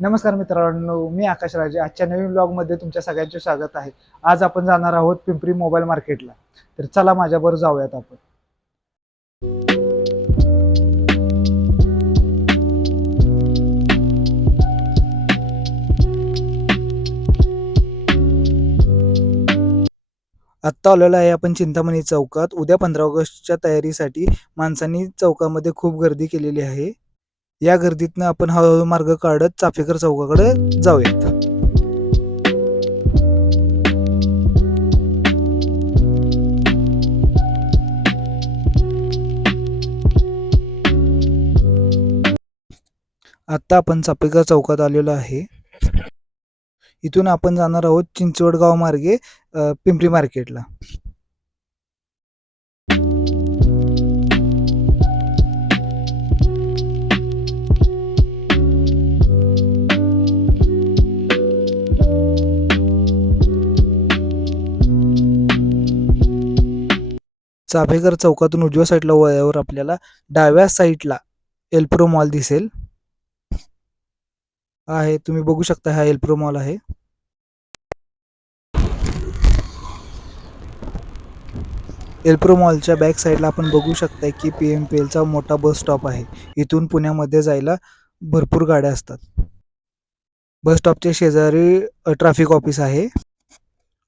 नमस्कार मित्रांनो, मी आकाश राजे. आजच्या नवीन ब्लॉगमध्ये तुमच्या सगळ्यांचे स्वागत आहे. आज आपण जाणार आहोत पिंपरी मोबाईल मार्केटला. तर चला माझ्याबरोबर जाऊयात आपण. आत्ता आलेलो आहे आपण चिंतामणी चौकात. उद्या 15 ऑगस्टच्या तयारीसाठी माणसांनी चौकामध्ये खूप गर्दी केलेली आहे. या गर्दीतनं आपण हळूहळू मार्ग काढत चाफेकर चौकाकडे जाऊयात. आत्ता आपण चाफेकर चौकात आलेलो आहे. इथून आपण जाणार आहोत चिंचवडगाव मार्गे पिंपरी मार्केटला. चाफेकर चौकातून उजव्या साईडला वळल्यावर आपल्याला डाव्या साईडला एल्प्रो मॉल दिसेल आहे. तुम्ही बघू शकता हा एल्प्रो मॉल आहे. एल्प्रो मॉलच्या बॅक साईडला आपण बघू शकता की PMPLचा मोठा बस स्टॉप आहे. इथून पुण्यामध्ये जायला भरपूर गाड्या असतात. बस स्टॉपच्या शेजारी ट्रॅफिक ऑफिस आहे.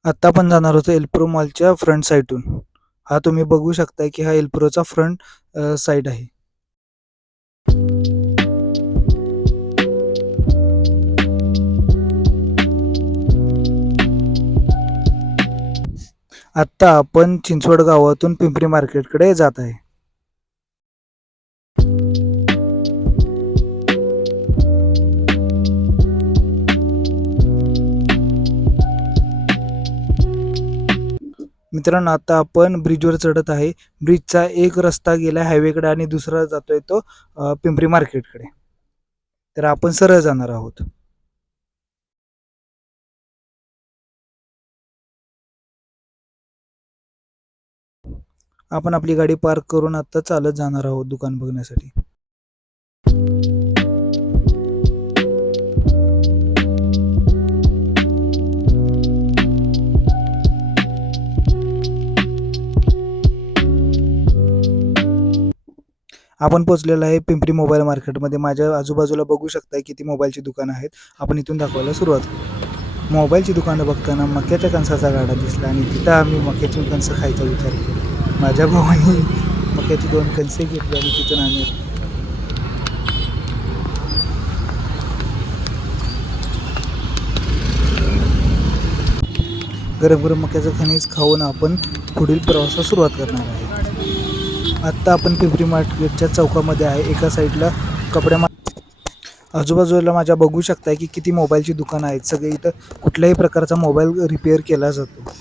आत्ता आपण जाणार होतो एल्प्रो मॉलच्या फ्रंट साईडून. हा तुम्ही बघू शकता की हा एल्प्रोचा फ्रंट साईड आहे. आत्ता आपण चिंचवड गावातून पिंपरी मार्केटकडे जात आहे. मित्रांनो, आता आपण ब्रिजवर चढत आहे. ब्रिजचा एक रस्ता गेला हायवेकडे आणि दुसरा जातोय तो पिंपरी मार्केटकडे. तर आपण सरळ जाणार आहोत. आपण आपली गाडी पार्क करून आता चालत जाणार आहोत दुकान बघण्यासाठी. आपण पोहोचलेलो आहे पिंपरी मोबाईल मार्केटमध्ये. माझ्या आजूबाजूला बघू शकता किती मोबाईलची दुकानं आहेत. आपण इथून दाखवायला सुरुवात करू. मोबाईलची दुकानं बघताना मक्याच्या कणसाचा गाडा दिसला आणि तिथं आम्ही मक्याची कणसं खायचा विचार केला. माझ्या भावाने मक्याची 2 कणसे घेतली आणि तिथून आम्ही गरम गरम मक्याचं खणीज खाऊन आपण पुढील प्रवासास सुरुवात करणार आहे. आत्ता आपण पिंपरी मार्केटच्या चौकामध्ये आहे. एका साईडला आजूबाजूला माझ्या बघू शकताय की किती मोबाईलची दुकानं आहेत. सगळे इथं कुठल्याही प्रकारचा मोबाईल रिपेअर केला जातो.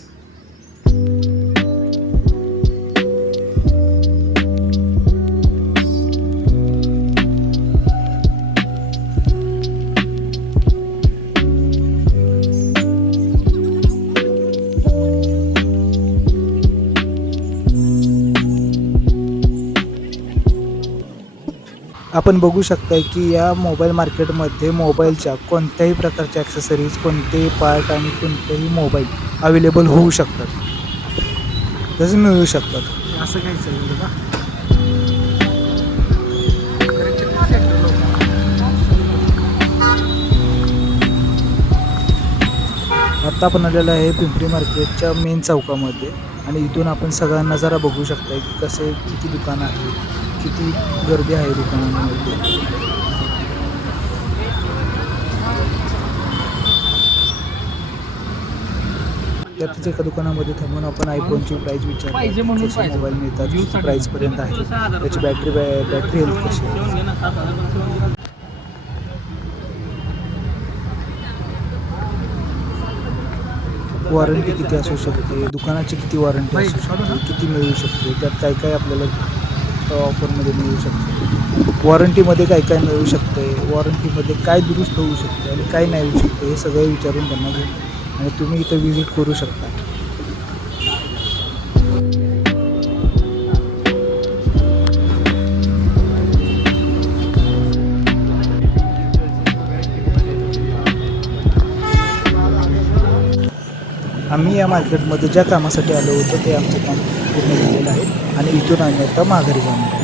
आपण बघू शकताय की या मोबाईल मार्केटमध्ये मोबाईलच्या कोणत्याही प्रकारच्या ॲक्सेसरीज, कोणतेही पार्ट आणि कोणतेही मोबाईल अवेलेबल होऊ शकतात, तसे मिळू शकतात. असं काही चाललं का? आत्ता आपण आलेलं आहे पिंपरी मार्केटच्या मेन चौकामध्ये आणि इथून आपण सगळा नजारा बघू शकताय की कसे किती दुकानं आहेत, किती गर्दी आहे दुकानांमध्ये. त्यातच एका दुकानामध्ये थांबून आपण आयफोनची प्राईस विचारली. मोबाईल मिळतात, किती प्राईसपर्यंत आहे, त्याची बॅटरी हेल्थ कशी आहे. वॉरंटी किती असू शकते, दुकानाची किती वॉरंटी असू शकते, किती मिळू शकते, त्यात काय काय आपल्याला ऑफरमध्ये मिळू शकते, वॉरंटीमध्ये काय काय मिळू शकते, वॉरंटीमध्ये काय दुरुस्त होऊ शकते आणि काय नाही होऊ शकते, हे सगळं विचारून त्यांना घेऊन आणि तुम्ही इथं विजिट करू शकता. आम्ही या मार्केटमध्ये ज्या कामासाठी आलो होतो ते आमचं काम पूर्ण झालेलं आहे आणि इथून आम्ही आता माघारी जाणार आहोत.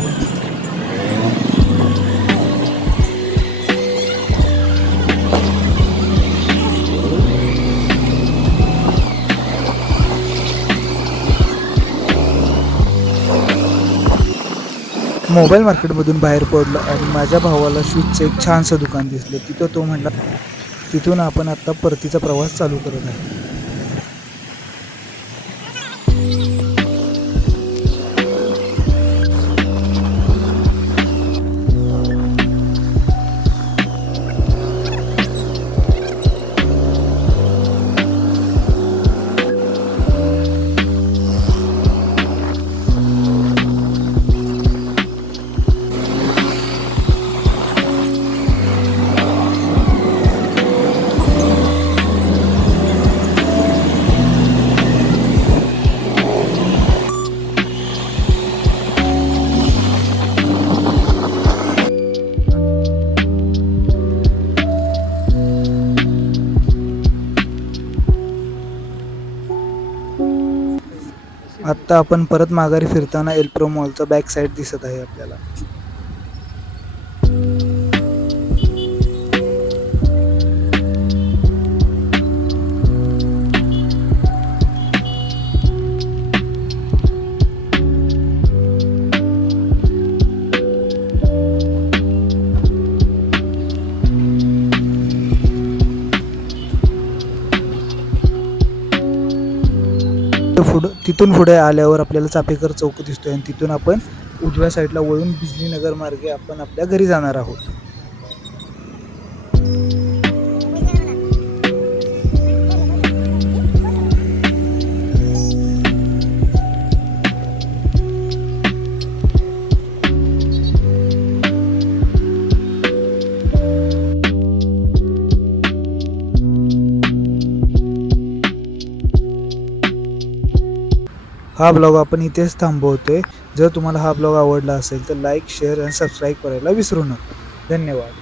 मोबाईल मार्केटमधून बाहेर पडलो आणि माझ्या भावाला शूजचं एक छानसं दुकान दिसलं. तिथं तो म्हणला तिथून आपण आता परतीचा प्रवास चालू करत आहे. आत्ता आपण परत माघारी फिरताना एल्प्रो मॉलचा बॅक साईड दिसत आहे आपल्याला. तिथून पुढे आल्यावर आपल्याला चापेकर चौक दिसतोय आणि तिथून आपण उजव्या साईडला वळून बिजलीनगर मार्गे आपण आपल्या घरी जाणार आहोत. हा ब्लॉग आपण इथेच थांबवतोय. जर तुम्हाला हा ब्लॉग आवडला असेल तर लाईक, शेअर आणि सबस्क्राईब करायला विसरू नका. धन्यवाद.